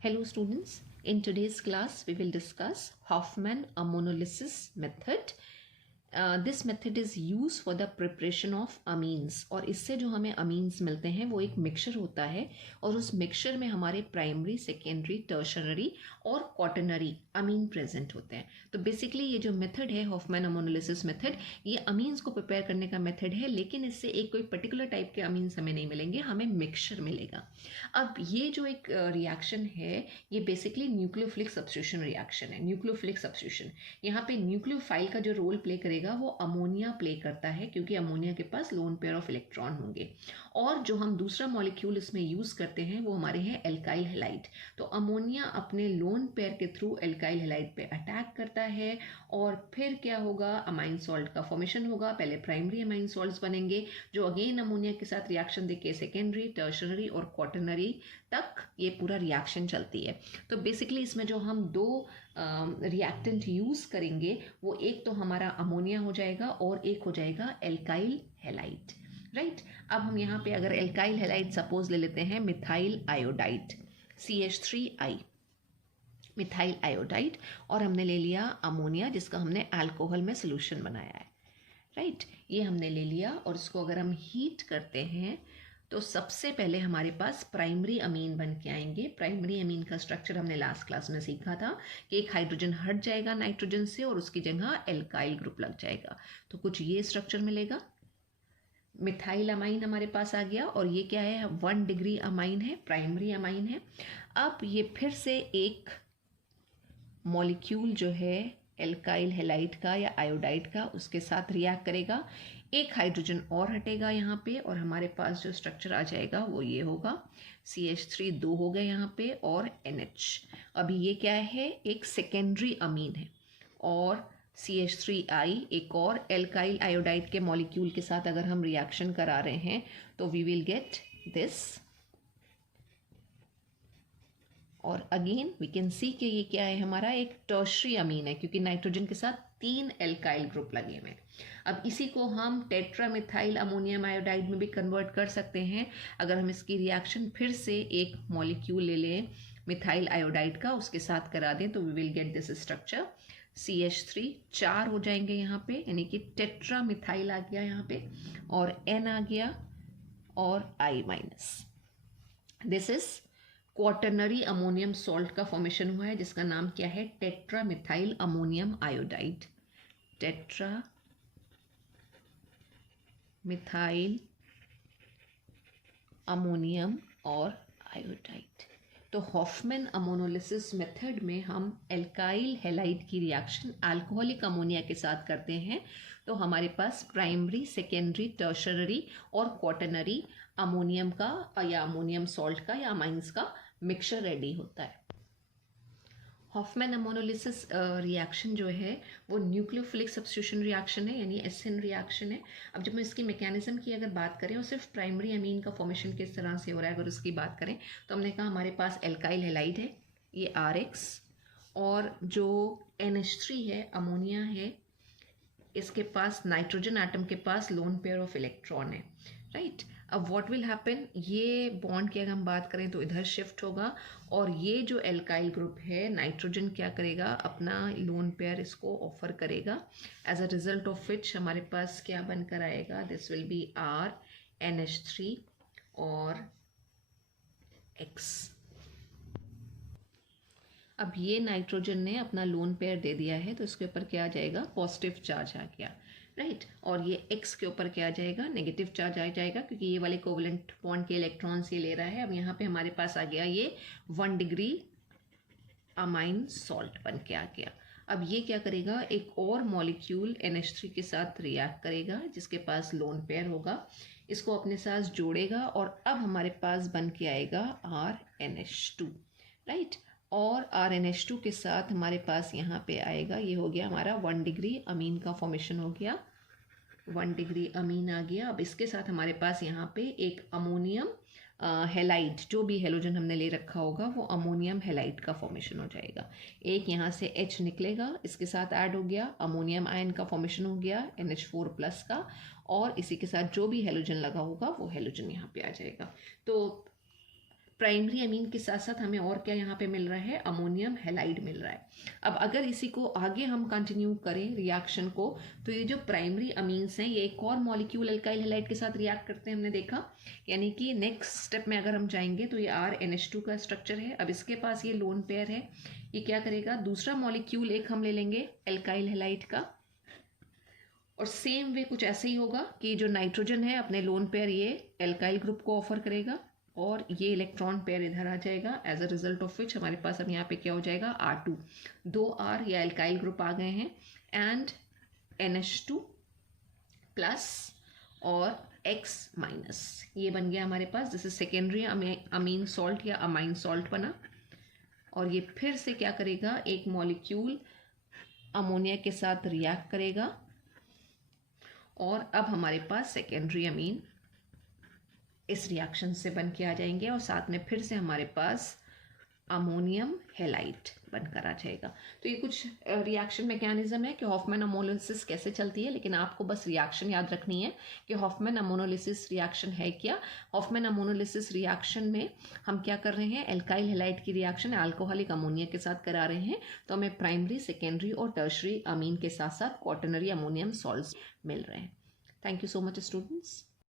Hello students, in today's class we will discuss Hofmann ammonolysis method. This method is used for the preparation of amines और इससे जो हमें amines मिलते हैं वो एक मिक्सचर होता है और उस मिक्सचर में हमारे प्राइमरी, सेकेंडरी, टर्शनरी और क्वाटरनरी अमीन प्रेजेंट होते हैं. तो बेसिकली ये जो मेथड है हॉफमैन अमोनोलिसिस मेथड, ये अमीन्स को प्रिपेयर करने का मेथड है, लेकिन इससे एक कोई पर्टिकुलर टाइप के अमीन्स हमें नहीं मिलेंगे, हमें मिक्सचर मिलेगा. अब ये जो एक रिएक्शन है ये बेसिकली न्यूक्लियोफिलिक सब्स्टिट्यूशन रिएक्शन है. न्यूक्लियोफिलिक सब्स्टिट्यूशन, यहाँ पे न्यूक्लियोफाइल का जो रोल प्ले करेगा वो अमोनिया प्ले करता है, क्योंकि अमोनिया के पास लोन पेयर ऑफ इलेक्ट्रॉन होंगे. और जो हम दूसरा मॉलिक्यूल इसमें यूज करते हैं वो हमारे हैं एल्काइल हैलाइड. तो अमोनिया अपने लोन पेयर के थ्रू एल्काइल हैलाइड पे अटैक करता है और फिर क्या होगा, अमाइन सॉल्ट का फॉर्मेशन होगा. पहले प्राइमरी अमाइन सॉल्ट्स बनेंगे जो अगेन अमोनिया के साथ रिएक्शन देके सेकेंडरी, टर्शनरी और क्वाटरनरी तक ये पूरा रिएक्शन चलती है. तो बेसिकली इसमें जो हम दो रिएक्टेंट यूज करेंगे वो एक तो हमारा अमोनिया हो जाएगा और एक हो जाएगा एल्काइल हैलाइड. राइट, अब हम यहाँ पे अगर एल्काइल हैलाइड सपोज ले लेते हैं methyl iodide, CH3I, methyl iodide, और हमने ले लिया अमोनिया जिसका हमने अल्कोहल में सोल्यूशन बनाया है. राइट, ये हमने ले लिया और इसको अगर हम हीट करते हैं तो सबसे पहले हमारे पास प्राइमरी अमीन बन के आएंगे. प्राइमरी अमीन का स्ट्रक्चर हमने लास्ट क्लास में सीखा था कि एक हाइड्रोजन हट जाएगा नाइट्रोजन से और उसकी जगह एल्काइल ग्रुप लग जाएगा. तो कुछ ये स्ट्रक्चर मिलेगा. मिथाइल अमाइन हमारे पास आ गया और ये क्या है, 1 डिग्री अमाइन है, प्राइमरी अमाइन है. अब ये फिर से एक मॉलिक्यूल जो है एल्काइल हैलाइड का या आयोडाइड का उसके साथ रिएक्ट करेगा. एक हाइड्रोजन और हटेगा यहाँ पे और हमारे पास जो स्ट्रक्चर आ जाएगा वो ये होगा. CH3 2 हो गए यहाँ पे और NH. अभी ये क्या है, एक सेकेंडरी अमीन है और CH3I एक और एल्काइल आयोडाइड के मॉलिक्यूल के साथ अगर हम रिएक्शन करा रहे हैं तो वी विल गेट दिस. और अगेन वी कैन सी कि ये क्या है, हमारा एक टर्शरी अमीन है क्योंकि नाइट्रोजन के साथ 3 एल्काइल ग्रुप लगे हुए हैं. अब इसी को हम टेट्रामिथाइल अमोनियम आयोडाइड में भी कन्वर्ट कर सकते हैं. अगर हम इसकी रिएक्शन फिर से एक मॉलिक्यूल ले लें मिथाइल आयोडाइड का, उसके साथ करा दें तो we will get this structure. CH3 4 हो जाएंगे यहाँ पे, यानी कि टेट्रामिथाइल आ गया यहाँ पे और N आ गया और I minus. This is quaternary ammonium salt का फॉर्मेशन हुआ है जिसका नाम क्या है, टेट्रामिथाइल अमोनियम आयोडाइड. टेट्रामिथाइल अमोनियम और आयोडाइड. तो हॉफमैन अमोनोलिसिस मेथड में हम एल्काइल हैलाइड की रिएक्शन अल्कोहलिक अमोनिया के साथ करते हैं. तो हमारे पास प्राइमरी, सेकेंडरी, टर्शनरी और क्वाटरनरी अमोनियम का या अमोनियम सॉल्ट का या अमाइंस का मिक्सचर रेडी होता है. हॉफमैन अमोनोलिसिस रिएक्शन जो है वो न्यूक्लियोफिलिक सब्स्टिट्यूशन रिएक्शन है, यानी SN रिएक्शन है. अब जब हम इसकी मैकेनिज्म की अगर बात करें और सिर्फ प्राइमरी अमीन का फॉर्मेशन किस तरह से हो रहा है अगर उसकी बात करें तो हमने कहा हमारे पास एल्काइल हैलाइड है, ये RX, और जो NH3 है अमोनिया है, इसके पास नाइट्रोजन एटम के पास लोन पेयर ऑफ इलेक्ट्रॉन है. राइट, अब व्हाट विल हैपन, ये बॉन्ड की अगर हम बात करें तो इधर शिफ्ट होगा और ये जो एल्काइल ग्रुप है नाइट्रोजन क्या करेगा, अपना लोन पेयर इसको ऑफर करेगा. As a result of which हमारे पास क्या बनकर आएगा, दिस विल बी RNH3 और X. अब ये नाइट्रोजन ने अपना लोन पेयर दे दिया है तो इसके ऊपर क्या आ जाएगा, पॉजिटिव चार्ज आ गया. राइट, और ये X के ऊपर क्या आ जाएगा, नेगेटिव चार्ज आ जाएगा क्योंकि ये वाले कोवेलेंट बॉन्ड के इलेक्ट्रॉन्स ये ले रहा है. अब यहाँ पे हमारे पास आ गया ये 1 डिग्री अमाइन सॉल्ट बन के आ गया. अब ये क्या करेगा, एक और मॉलिक्यूल NH3 के साथ रिएक्ट करेगा जिसके पास लोन पेयर होगा, इसको अपने साथ जोड़ेगा और अब हमारे पास बन के आएगा RNH2. राइट, और RNH2 के साथ हमारे पास यहाँ पे आएगा, ये हो गया हमारा 1 डिग्री अमीन का फॉर्मेशन हो गया, 1 डिग्री अमीन आ गया. अब इसके साथ हमारे पास यहाँ पे एक अमोनियम हैलाइड, जो भी हेलोजन हमने ले रखा होगा वो अमोनियम हैलाइड का फॉर्मेशन हो जाएगा. एक यहाँ से H निकलेगा, इसके साथ ऐड हो गया, अमोनियम आयन का फॉर्मेशन हो गया NH4 प्लस का, और इसी के साथ जो भी हेलोजन लगा होगा वो हेलोजन यहाँ पे आ जाएगा. तो प्राइमरी अमीन के साथ साथ हमें और क्या यहाँ पे मिल रहा है, अमोनियम हैलाइड मिल रहा है। अब अगर इसी को आगे हम कंटिन्यू करें रिएक्शन को, तो ये जो प्राइमरी अमीन्स हैं ये एक और मॉलिक्यूल अल्काइल हैलाइड के साथ रिएक्ट करते हैं, हमने देखा। यानी कि नेक्स्ट स्टेप में अगर हम जाएंगे तो ये RNH2 का स्ट्रक्चर है। अब इसके पास ये लोन पेयर है, ये क्या करेगा, दूसरा मॉलिक्यूल एक हम ले लेंगे अल्काइल हैलाइड का, और सेम वे कुछ ऐसे ही होगा कि जो नाइट्रोजन है अपने लोन पेयर ये एल्काइल ग्रुप को ऑफर करेगा, और ये इलेक्ट्रॉन पेयर इधर आ जाएगा, as a result of which हमारे पास अब यहाँ पे क्या हो जाएगा, R2, 2 R या एल्काइल ग्रुप आ गए हैं, एंड NH2 प्लस और X माइनस, ये बन गया हमारे पास। जैसे सेकेंडरी अमीन सॉल्ट या अमाइन सॉल्ट बना, और ये फिर से क्या करेगा, एक मॉलिक्यूल अमोनिया के साथ रिएक्ट करेगा, और अब हमारे पास सेकेंडरी अमीन इस रिएक्शन से बन के आ जाएंगे, और साथ में फिर से हमारे पास अमोनियम हैलाइड बनकर आ जाएगा। तो ये कुछ रिएक्शन मैकेनिज्म है कि हॉफमैन अमोनोलिसिस कैसे चलती है, लेकिन आपको बस रिएक्शन याद रखनी है कि हॉफमैन अमोनोलिसिस रिएक्शन है क्या। हॉफमैन अमोनोलिसिस रिएक्शन में हम क्या कर रहे हैं, एल्काइल हैलाइड की रिएक्शन अल्कोहलिक अमोनिया के साथ करा रहे हैं, तो हमें प्राइमरी, सेकेंडरी और टर्शरी अमीन के साथ साथ क्वाटरनरी अमोनियम सॉल्ट्स मिल रहे हैं। Thank you so much students.